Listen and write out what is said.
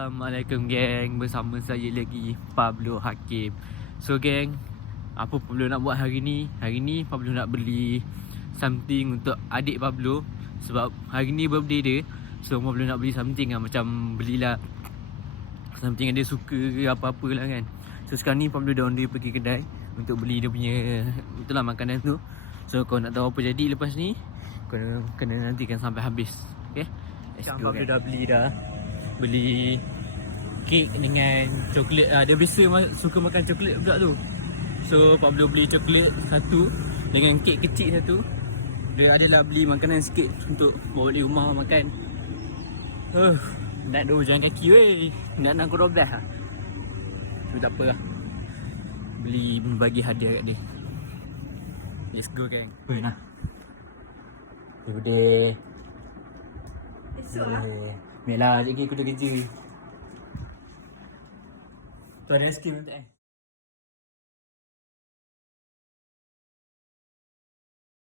Assalamualaikum geng. Bersama saya lagi Pablo Hakim. So geng, apa Pablo nak buat hari ni? Hari ni Pablo nak beli something untuk adik Pablo. Sebab hari ni birthday dia. So Pablo nak beli something lah. Macam belilah something yang dia suka ke apa-apa lah kan. So sekarang ni Pablo dah on the way pergi kedai untuk beli dia punya itulah makanan tu. So kau nak tahu apa jadi lepas ni, kena nantikan sampai habis. Okay, let's go. Pablo dah beli kek dengan coklat. Dia biasa suka makan coklat pula tu. So Pablo beli coklat satu dengan kek kecil satu. Dia adalah beli makanan sikit untuk bawa balik rumah makan. Nak jalan kaki weh. Nak pukul 12 lah. Tapi tak apa lah, bagi hadiah kat dia. Let's go geng. Nah, dia esok lah. Baiklah, sekejap lagi aku dah kerja. Tu ada aiskrim tak